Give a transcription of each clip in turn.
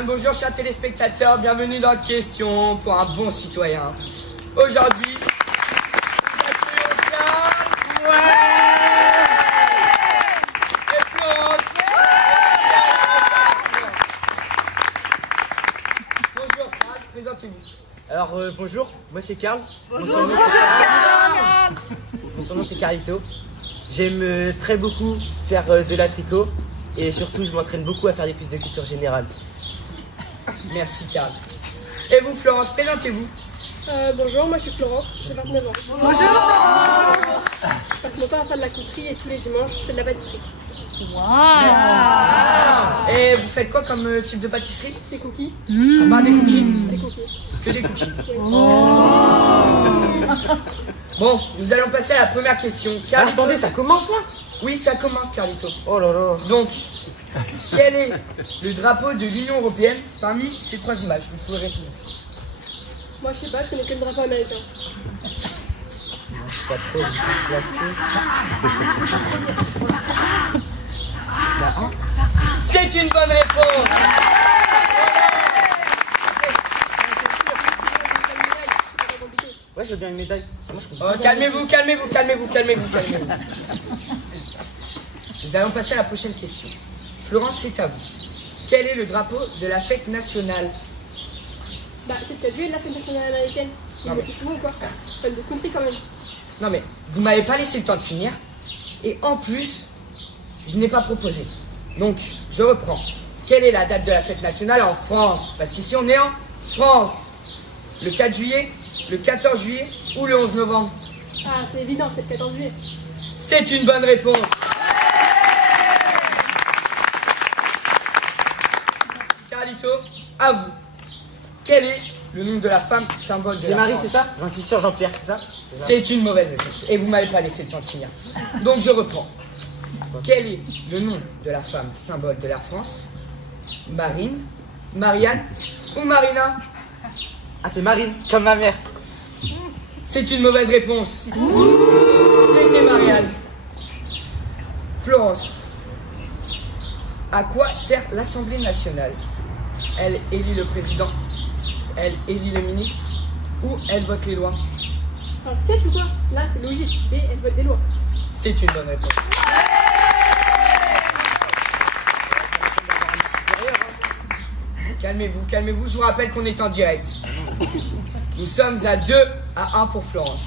Bien le bonjour chers téléspectateurs, bienvenue dans Question pour un bon citoyen. Aujourd'hui, nous accueillons Karl. Ouais. Et Florence. Bonjour Karl, présentez-vous. Alors bonjour, moi c'est Karl. Bonjour. Mon nom c'est Carlito. J'aime très beaucoup faire de la tricot et surtout je m'entraîne beaucoup à faire des quiz de culture générale. Merci Karl. Et vous Florence, présentez-vous. Bonjour, moi je suis Florence, j'ai 29 ans. Bonjour. Je passe mon temps à faire de la couterie et tous les dimanches je fais de la pâtisserie. Merci. Et vous faites quoi comme type de pâtisserie? Des cookies. Bah, des cookies. Des cookies. Que des cookies. Oh. Bon, nous allons passer à la première question. Carlito, Attendez, ça commence là? Oui, ça commence Carlito. Oh là là. Donc, quel est le drapeau de l'Union Européenne parmi ces trois images? Vous pouvez répondre. Moi je sais pas, je connais que le drapeau américain. Pas trop, je suis placé. C'est une bonne réponse. Ouais, je veux bien une médaille. Moi, je comprends. Oh, calmez-vous. Nous allons passer à la prochaine question. Florence, c'est à vous. Quel est le drapeau de la fête nationale? Bah c'est peut-être lui de la fête nationale américaine. Non, mais- Vous ou quoi? Je fais de country quand même. Non mais, vous m'avez pas laissé le temps de finir. Et en plus, je n'ai pas proposé. Donc, je reprends. Quelle est la date de la fête nationale en France? Parce qu'ici, on est en France. Le 4 juillet, le 14 juillet ou le 11 novembre? Ah c'est évident, c'est le 14 juillet. C'est une bonne réponse. Carlito, à vous. Quel est le nom de la femme symbole de C'est la Marie, France? c'est ça? J'en suis sûr, Jean-Pierre, c'est ça? C'est une mauvaise réponse. Et vous m'avez pas laissé le temps de finir. Donc je reprends. Quel est le nom de la femme symbole de la France? Marine, Marianne ou Marina? Ah, c'est Marine, comme ma mère. C'est une mauvaise réponse. C'était Marianne. Florence. À quoi sert l'Assemblée nationale? Elle élit le président, elle élit le ministre ou elle vote les lois? C'est un sketch ou quoi? Là c'est logique, et elle vote des lois. C'est une bonne réponse. Calmez-vous, je vous rappelle qu'on est en direct. Nous sommes à 2-1 pour Florence.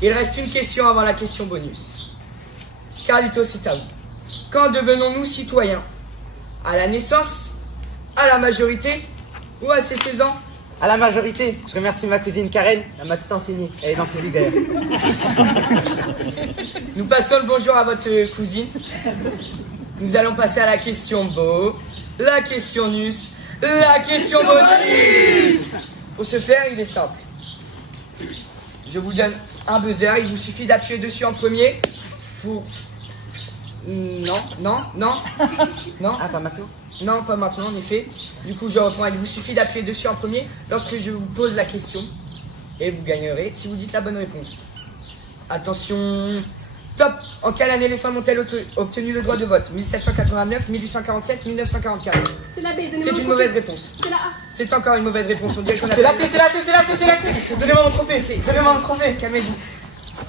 Il reste une question avant la question bonus. Carlito, c'est à vous. Quand devenons-nous citoyens? À la naissance? À la majorité? Ou à ses 16 ans? À la majorité, je remercie ma cousine Karen, elle m'a tout enseigné. Elle est dans le public d'ailleurs. Nous passons le bonjour à votre cousine. Nous allons passer à la question beau, la question nus, la question bonus. Pour ce faire, il est simple. Je vous donne un buzzer, il vous suffit d'appuyer dessus en premier pour... Non. Ah, pas maintenant? Non, pas maintenant, en effet. Du coup, je reprends. Il vous suffit d'appuyer dessus en premier lorsque je vous pose la question. Et vous gagnerez si vous dites la bonne réponse. Attention. Top. En quelle année les femmes ont-elles obtenu le droit de vote? 1789, 1847, 1944. C'est la B, donnez-moi C'est mon une trophée. mauvaise réponse. C'est la A. C'est encore une mauvaise réponse. On dirait qu'on a C'est la fait- C, c'est la C. Donnez-moi mon trophée. Donnez-moi mon trophée. Calmez-vous.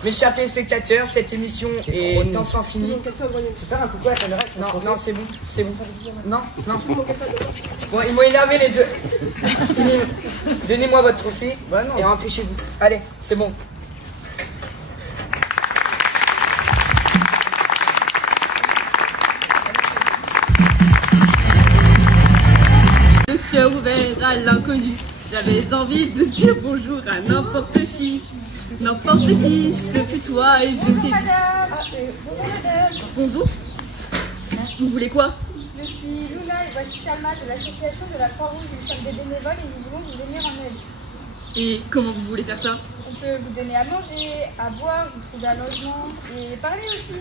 Mes chers téléspectateurs, cette émission est enfin finie. Mon café au grenier. Tu peux faire un coucou à la caméra? Non, c'est bon. Non. Bon, ils m'ont énervé les deux. Donnez-moi votre trophée Bah non. et rentrez chez vous. Allez, c'est bon. Le cœur ouvert à l'inconnu, j'avais envie de dire bonjour à n'importe qui. N'importe qui, ce fut toi et je t'ai dit. Bonjour madame, Bonjour. Vous voulez quoi? je suis Luna et voici Talma de l'association de la Croix-Rouge. Nous sommes des bénévoles et nous voulons vous venir en aide. Et comment vous voulez faire ça? On peut vous donner à manger, à boire, vous trouver un logement et parler aussi.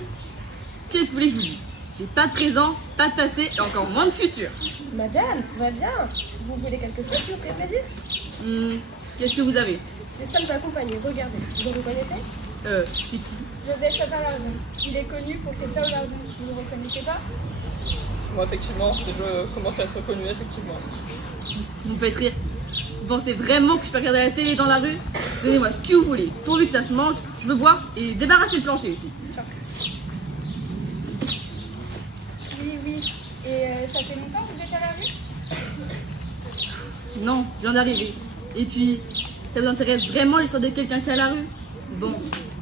Qu'est-ce que vous voulez que je vous dise? J'ai pas de présent, pas de passé et encore moins de futur. Madame, tout va bien. Vous voulez quelque chose qui vous ferait plaisir? Qu'est-ce que vous avez? Nous sommes accompagnés, regardez. Vous le connaissez? C'est qui? Joseph Papalardon. Il est connu pour ses plats au lardon. Vous ne le reconnaissez pas? Moi, effectivement, je commence à être reconnu, effectivement. Vous me faites rire. Vous pensez vraiment que je peux regarder la télé dans la rue? Donnez-moi ce que vous voulez. Pourvu que ça se mange, je veux boire et débarrasser le plancher aussi. Oui, oui. Et ça fait longtemps que vous êtes à la rue? Non, je viens d'arriver. Et puis, ça vous intéresse vraiment l'histoire de quelqu'un qui est à la rue? Bon,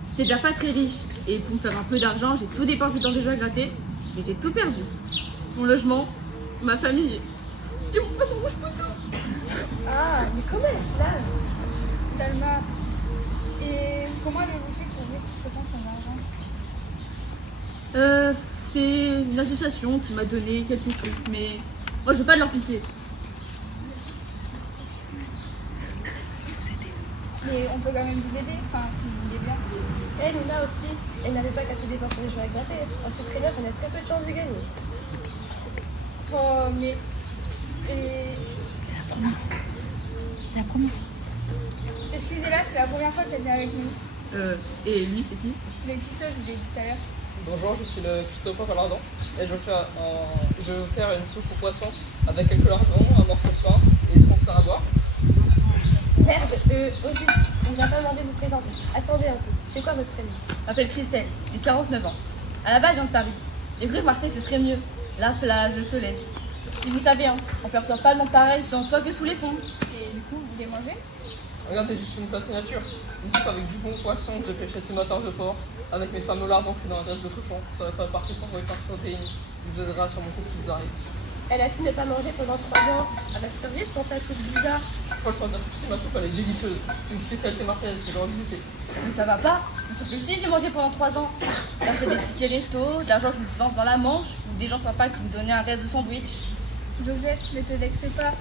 j'étais déjà pas très riche. Et pour me faire un peu d'argent, j'ai tout dépensé dans des jeux à gratter. Mais j'ai tout perdu. Mon logement, ma famille et mon poisson rouge poutou. Ah, mais comment est-ce là? Talma. Et comment avez-vous fait pour vivre tout ce temps sans argent? C'est une association qui m'a donné quelques trucs. Mais moi, je veux pas de leur pitié. Mais on peut quand même vous aider, enfin, si vous voulez bien. Elle, Luna aussi, elle n'avait pas qu'à tout dépenser les jeux à gratter. On sait très bien qu'on a très peu de chances de gagner. Oh, mais... Et... C'est la première. Excusez-la, c'est la première fois qu'elle vient avec nous. Et lui, c'est qui? Les pistos, je vous l'ai dit tout à l'heure. Bonjour, je suis le Christophe Valardon et je vais faire une soupe au poisson avec quelques lardons, un morceau de pain et ce qu'on peut à boire. Merde, au juste, on n'a pas demandé de vous présenter. Attendez un peu, c'est quoi votre prénom? Je m'appelle Christelle, j'ai 49 ans. À la base, je viens de Paris. Et vrai, Marseille, ce serait mieux. La plage, le soleil. Et vous savez, hein, on perçoit pas de monde pareil sur un toit que sous les ponts. Et du coup, vous voulez manger? Regardez, juste une place nature. Une soupe avec du bon poisson que j'ai pêché ce matin de port, avec mes fameux lardons pris dans la graisse de cochon. Ça va être parfait pour vos protéines. Il vous aidera à surmonter ce qui vous arrive. Elle a su ne pas manger pendant 3 ans. Elle va survivre sans ta soupe bizarre. Faut le faire dire, si ma soupe elle est délicieuse. C'est une spécialité marseillaise que j'aurais visité. Mais ça va pas. Sauf que si j'ai mangé pendant 3 ans, là c'est des tickets resto, de l'argent que je me suis vendu dans la manche, ou des gens sympas qui me donnaient un reste de sandwich. Joseph, ne te vexe pas.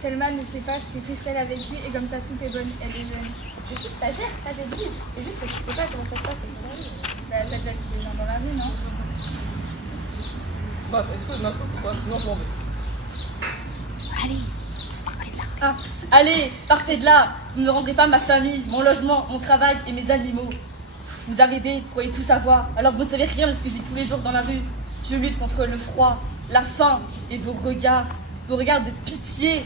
Thelma ne sait pas ce que Christelle a vécu et comme ta soupe est bonne, elle est jeune. Je suis stagiaire, pas des billes. C'est juste que tu sais pas comment ça se passe. Bah, t'as déjà vu des gens dans la rue, non? Bref, est-ce que de ma faute ou pas? Sinon je m'en vais. Allez. Ah, allez, partez de là. Vous ne rendrez pas ma famille, mon logement, mon travail et mes animaux. Vous arrivez, vous croyez tout savoir, alors vous ne savez rien de ce que je vis tous les jours dans la rue. Je lutte contre le froid, la faim et vos regards de pitié.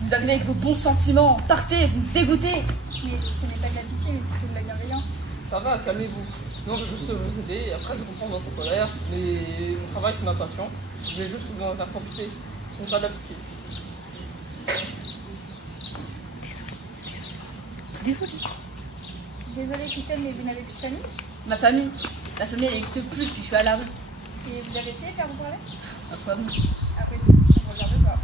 Vous arrivez avec vos bons sentiments, partez, vous me dégoûtez. Mais ce n'est pas de la pitié, mais plutôt de la bienveillance. Ça va, calmez-vous. Non, je veux juste vous aider et après je comprends votre colère. Mais mon travail c'est ma passion. Je vais juste vous en faire profiter. Ce n'est pas de la pitié. Désolée Christelle, mais vous n'avez plus de famille? Ma famille, la famille elle n'existe plus depuis que je suis à la rue. Et vous avez essayé de faire vous parler? À quoi bon? Après tout, ça ne regarde pas.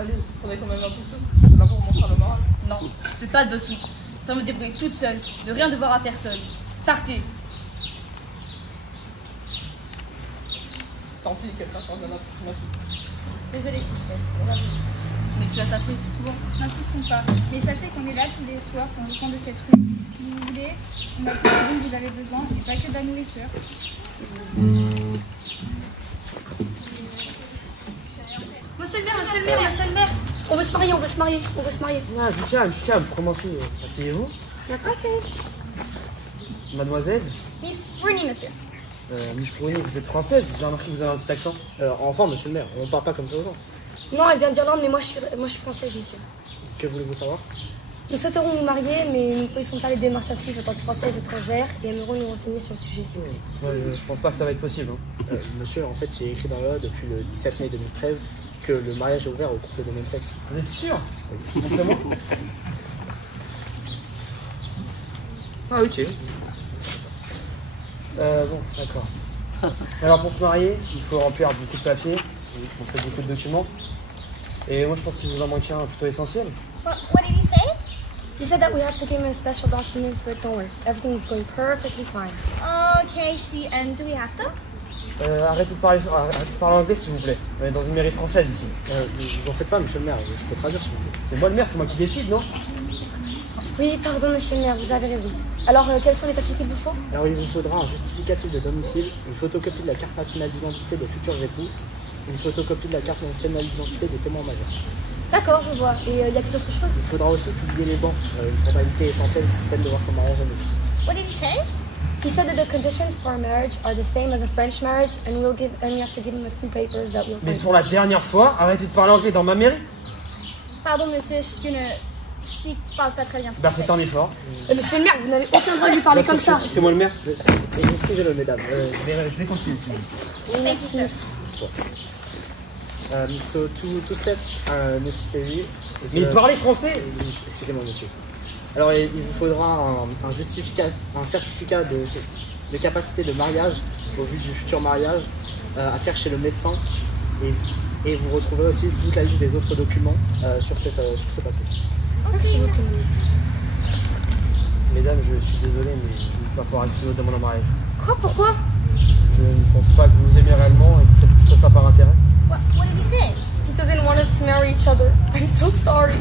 Allez, prenez quand même un peu de soupe. Là pour montrer le moral. Non, je veux pas de votre soupe. Ça me débrouiller toute seule, de rien devoir à personne. Partez. Tant pis, quelqu'un s'en donne un ma soupe. Désolée Christelle. Mais tu as sapé. Bon, n'insistons pas. Mais sachez qu'on est là tous les soirs dans le coin de cette rue. Si vous voulez, on a tout ce dont vous avez besoin et pas que de la nourriture. Monsieur le maire, on veut se marier, on veut se marier, on veut se marier. Non, je calme, commencez. Asseyez-vous. Mademoiselle, Miss Rooney, monsieur. Miss Rooney, vous êtes française, j'ai remarqué que vous avez un petit accent. Enfin, monsieur le maire, on ne parle pas comme ça aux gens. Non, elle vient d'Irlande, mais moi je suis française, monsieur. Que voulez-vous savoir? Nous souhaiterons nous marier, mais nous ne connaissons pas les démarches à suivre en tant que française étrangère et aimerons nous renseigner sur le sujet, s'il vous plaît. Je pense pas que ça va être possible. Hein. Monsieur, en fait, il est écrit dans la loi depuis le 17 mai 2013 que le mariage est ouvert aux couples de même sexe. Vous êtes sûr? Montrez-moi. Ah, ok. Bon, d'accord. Alors, pour se marier, il faut remplir beaucoup de papiers, montrer beaucoup de documents. Et moi, je pense qu'il vous en manque un plutôt essentiel. What did he say? He said that we have to give him a special documents, but don't worry, everything is going perfectly fine. Okay, see, and do we have them? Arrêtez de parler anglais, s'il vous plaît. On est dans une mairie française ici. Vous en faites pas, monsieur le maire, je peux traduire s'il vous plaît. C'est moi le maire, c'est moi qui décide, non? Oui, pardon, monsieur le maire, vous avez raison. Alors, quels sont les papiers qu'il vous faut? Alors, il vous faudra un justificatif de domicile, une photocopie de la carte nationale d'identité des futurs époux, une photocopie de la carte nationale d'identité des témoins majeurs. D'accord, je vois. Et il y a-t-il autre chose? Il faudra aussi publier les bancs, une formalité essentielle si peine de voir son mariage à nous. What did he say? He said that the conditions for our marriage are the same as a French marriage, and we have to give him a few papers that we'll Mais find. pour la dernière fois, arrêtez de parler anglais dans ma mairie. Pardon, monsieur, je parle pas très bien Bah français. faites un effort. Monsieur le maire, vous n'avez aucun droit de lui parler Bah, comme sauf ça. que si c'est moi le maire. Excusez-le, mesdames. Je vais continuer. Merci. So two steps are necessary. Mais il parlait français. Excusez-moi, monsieur. Alors, il vous faudra un certificat de capacité de mariage au vu du futur mariage à faire chez le médecin. Et vous retrouverez aussi toute la liste des autres documents sur ce papier. Merci beaucoup. Mesdames, je suis désolé, mais je ne vais pas pouvoir assister votre demande en mariage. Quoi? Pourquoi? Je ne pense pas que vous vous aimez réellement et que vous faites plutôt ça par intérêt. What did he say? He doesn't want us to marry each other. I'm so sorry.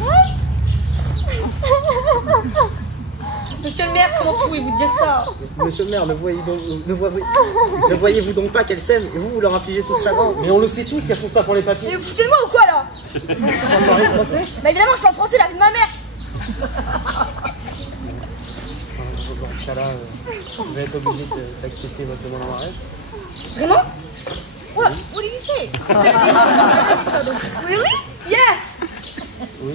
Monsieur le maire, comment pouvez-vous dire ça? Monsieur le maire, ne voyez-vous donc pas qu'elles s'aiment et vous leur infligez tout ce chagrin? Mais on le sait tous qu'elles font ça pour les papiers. Mais vous foutez de moi ou quoi là? Vous parlez français? Bah évidemment, je parle français, la vie de ma mère. Dans ce cas-là, je vais être obligé d'accepter votre demande en mariage. Vraiment? What did he say? Really? Yes! Oui,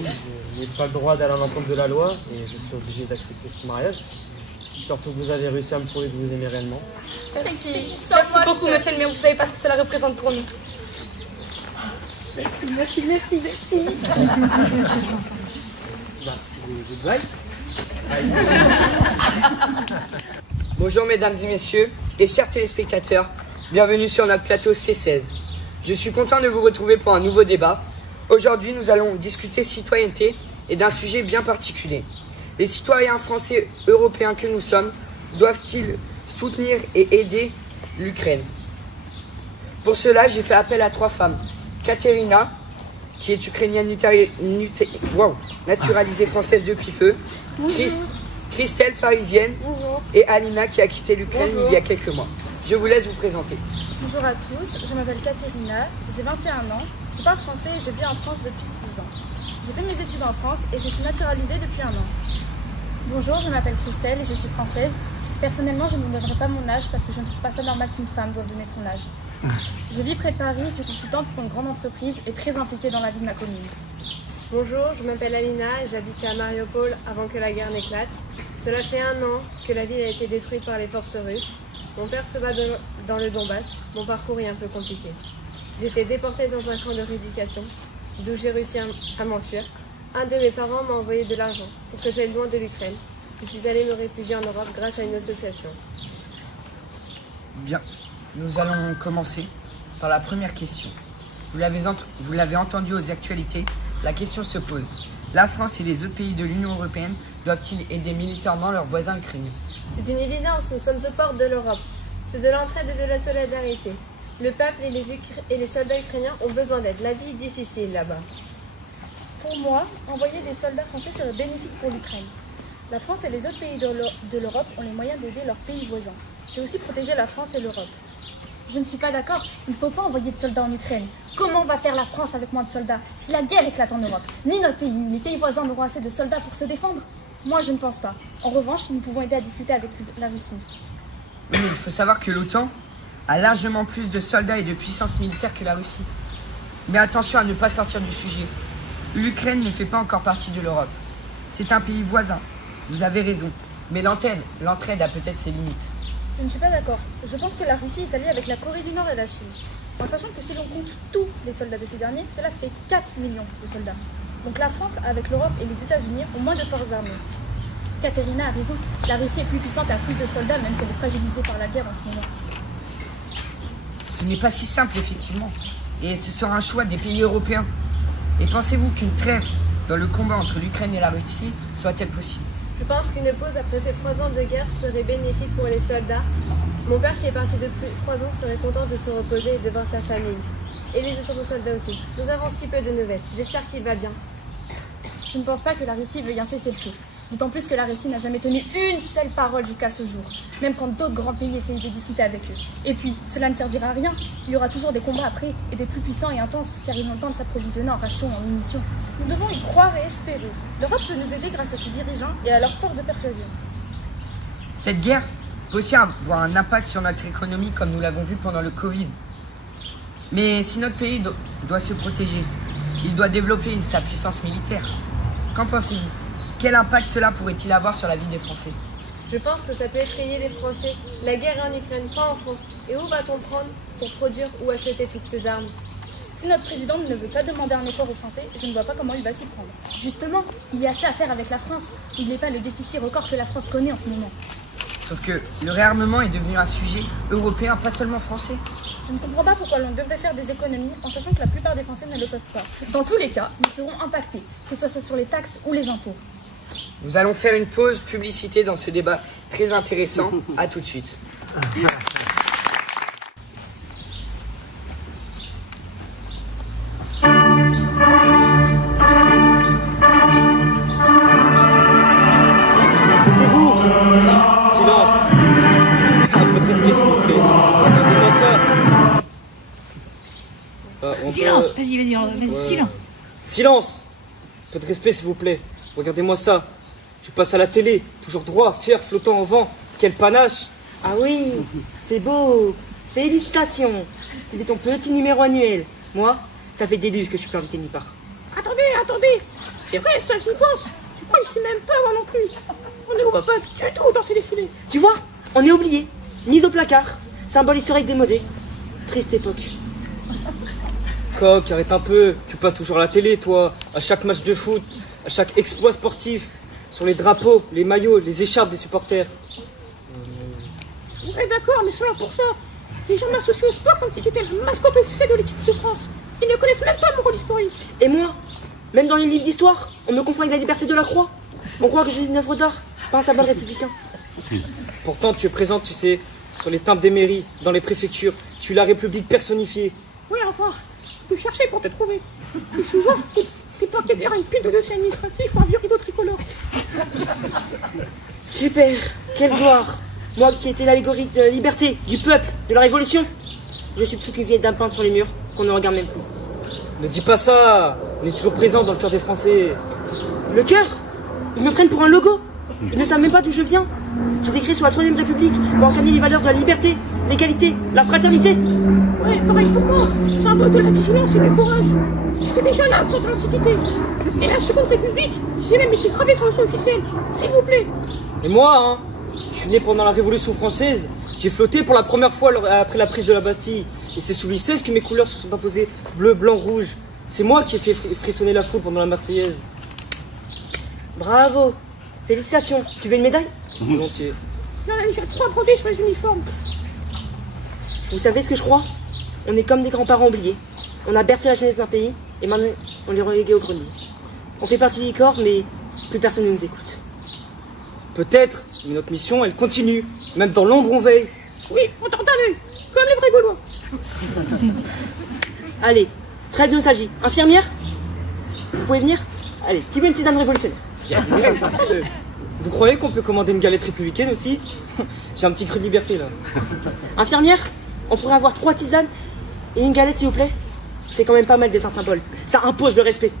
je n'ai pas le droit d'aller à l'encontre de la loi et je suis obligé d'accepter ce mariage. Surtout que vous avez réussi à me prouver que vous aimez réellement. Merci. Merci beaucoup, monsieur le maire. Vous savez pas ce que cela représente pour nous. Merci. Goodbye. Bonjour mesdames et messieurs et chers téléspectateurs, bienvenue sur notre plateau C16. Je suis content de vous retrouver pour un nouveau débat. Aujourd'hui, nous allons discuter citoyenneté et d'un sujet bien particulier. Les citoyens français européens que nous sommes doivent-ils soutenir et aider l'Ukraine? Pour cela, j'ai fait appel à 3 femmes. Katerina, qui est ukrainienne naturalisée française depuis peu. Christelle, parisienne. Bonjour. Et Alina, qui a quitté l'Ukraine Bonjour. il y a quelques mois. Je vous laisse vous présenter. Bonjour à tous, je m'appelle Katerina, j'ai 21 ans, je parle français et je vis en France depuis 6 ans. J'ai fait mes études en France et je suis naturalisée depuis 1 an. Bonjour, je m'appelle Christelle et je suis française. Personnellement, je ne donnerai pas mon âge parce que je ne trouve pas ça normal qu'une femme doive donner son âge. Je vis près de Paris, je suis consultante pour une grande entreprise et très impliquée dans la vie de ma commune. Bonjour, je m'appelle Alina et j'habitais à Mariupol avant que la guerre n'éclate. Cela fait 1 an que la ville a été détruite par les forces russes. Mon père se bat dans le Donbass. Mon parcours est un peu compliqué. J'ai été déportée dans un camp de rééducation, d'où j'ai réussi à m'enfuir. Un de mes parents m'a envoyé de l'argent pour que j'aille loin de l'Ukraine. Je suis allée me réfugier en Europe grâce à une association. Bien, nous allons commencer par la première question. Vous l'avez entendu aux actualités, la question se pose. La France et les autres pays de l'Union européenne doivent-ils aider militairement leurs voisins ukrainiens? C'est une évidence, nous sommes aux portes de l'Europe. C'est de l'entraide et de la solidarité. Le peuple et les soldats ukrainiens ont besoin d'aide. La vie est difficile là-bas. Pour moi, envoyer des soldats français serait bénéfique pour l'Ukraine. La France et les autres pays de l'Europe ont les moyens d'aider leurs pays voisins. C'est aussi protéger la France et l'Europe. Je ne suis pas d'accord, il ne faut pas envoyer de soldats en Ukraine. Comment va faire la France avec moins de soldats si la guerre éclate en Europe? Ni notre pays, ni les pays voisins n'auront assez de soldats pour se défendre. Moi, je ne pense pas. En revanche, nous pouvons aider à discuter avec la Russie. Oui, mais il faut savoir que l'OTAN a largement plus de soldats et de puissance militaire que la Russie. Mais attention à ne pas sortir du sujet. L'Ukraine ne fait pas encore partie de l'Europe. C'est un pays voisin. Vous avez raison. Mais l'entraide a peut-être ses limites. Je ne suis pas d'accord. Je pense que la Russie est alliée avec la Corée du Nord et la Chine. En sachant que si l'on compte tous les soldats de ces derniers, cela fait 4 millions de soldats. Donc la France, avec l'Europe et les États-Unis, ont moins de forces armées. Katerina a raison. La Russie est plus puissante et a plus de soldats, même si elle est fragilisée par la guerre en ce moment. Ce n'est pas si simple, effectivement. Et ce sera un choix des pays européens. Et pensez-vous qu'une trêve dans le combat entre l'Ukraine et la Russie soit-elle possible? Je pense qu'une pause après ces 3 ans de guerre serait bénéfique pour les soldats. Mon père qui est parti depuis 3 ans serait content de se reposer et de voir sa famille. Et les autres soldats aussi. Nous avons si peu de nouvelles. J'espère qu'il va bien. Je ne pense pas que la Russie veuille un cessez-le-feu. D'autant plus que la Russie n'a jamais tenu une seule parole jusqu'à ce jour, même quand d'autres grands pays essayent de discuter avec eux. Et puis, cela ne servira à rien. Il y aura toujours des combats après, et des plus puissants et intenses, car ils ont le temps de s'approvisionner en rations et en munitions. Nous devons y croire et espérer. L'Europe peut nous aider grâce à ses dirigeants et à leur force de persuasion. Cette guerre peut aussi avoir un impact sur notre économie comme nous l'avons vu pendant le Covid. Mais si notre pays doit se protéger, il doit développer sa puissance militaire. Qu'en pensez-vous? Quel impact cela pourrait-il avoir sur la vie des Français? Je pense que ça peut effrayer les Français. La guerre est en Ukraine, pas en France. Et où va-t-on prendre pour produire ou acheter toutes ces armes? Si notre président ne veut pas demander un effort aux Français, je ne vois pas comment il va s'y prendre. Justement, il y a assez à faire avec la France. Il n'est pas le déficit record que la France connaît en ce moment. Sauf que le réarmement est devenu un sujet européen, pas seulement français. Je ne comprends pas pourquoi l'on devrait faire des économies en sachant que la plupart des Français ne le peuvent pas. Dans tous les cas, nous serons impactés, que ce soit sur les taxes ou les impôts. Nous allons faire une pause publicité dans ce débat très intéressant. À tout de suite. Silence, vas-y, silence. Silence. Peu de respect s'il vous plaît. Regardez-moi ça. Je passe à la télé, toujours droit, fier, flottant en vent. Quel panache. Ah oui, c'est beau. Félicitations. Tu fais ton petit numéro annuel. Moi, ça fait des livres que je suis plus invité nulle part. Attendez. C'est vrai ça, j'y pense. Je crois ici même pas moi non plus. On ne le voit pas du tout dans ces défilés. Tu vois, on est oublié. Mise au placard. Symbole historique démodé. Triste époque. Coq, arrête un peu. Tu passes toujours à la télé, toi. À chaque match de foot, à chaque exploit sportif. Sur les drapeaux, les maillots, les écharpes des supporters. Ouais, d'accord, mais seulement pour ça. Les gens m'associent au sport comme si j'étais la mascotte officielle de l'équipe de France. Ils ne connaissent même pas mon rôle historique. Et moi, même dans les livres d'histoire, on me confond avec la liberté de la croix. On croit que je suis une œuvre d'art, pas un symbole républicain. Pourtant, tu es présente, tu sais, sur les timbres des mairies, dans les préfectures. Tu es la République personnifiée. Oui, enfin, tu peux chercher pour te trouver. Et souvent, t'es planqué derrière une pile de dossiers administratifs ou un vieux rideau tricolore. Super, quelle gloire. Moi qui étais l'allégorie de la liberté, du peuple, de la révolution. Je suis plus qu'une vieille dame peinte sur les murs, qu'on ne regarde même plus. Ne dis pas ça. On est toujours présent dans le cœur des Français. Le cœur? Ils me prennent pour un logo. Ils ne savent même pas d'où je viens. J'ai écrit sur la Troisième République pour incarner les valeurs de la liberté, l'égalité, la fraternité. Ouais, pareil pour moi. Symbole de la vigilance et du courage. J'étais déjà là pendant l'Antiquité. Et la Seconde République, j'ai même été gravé sur le sol officiel. S'il vous plaît. Et moi, hein, je suis né pendant la Révolution française. J'ai flotté pour la première fois après la prise de la Bastille. Et c'est sous Louis XVI que mes couleurs se sont imposées bleu, blanc, rouge. C'est moi qui ai fait frissonner la foule pendant la Marseillaise. Bravo. Félicitations. Tu veux une médaille? Volontiers. Il y en a déjà 3 brodés sur les uniformes. Vous savez ce que je crois? On est comme des grands-parents oubliés. On a bercé la jeunesse d'un pays et maintenant on les relégué au grenier. On fait partie du corps, mais plus personne ne nous écoute. Peut-être, mais notre mission, elle continue. Même dans l'ombre, on veille. Oui, on t'a entendu. Comme les vrais Gaulois. Allez, trêve de nostalgie. Infirmière? Vous pouvez venir? Allez, qui veut une tisane révolutionnaire? Vous croyez qu'on peut commander une galette républicaine aussi? J'ai un petit cru de liberté là. Infirmière? On pourrait avoir 3 tisanes et une galette s'il vous plaît? C'est quand même pas mal d'être un symbole. Ça impose le respect.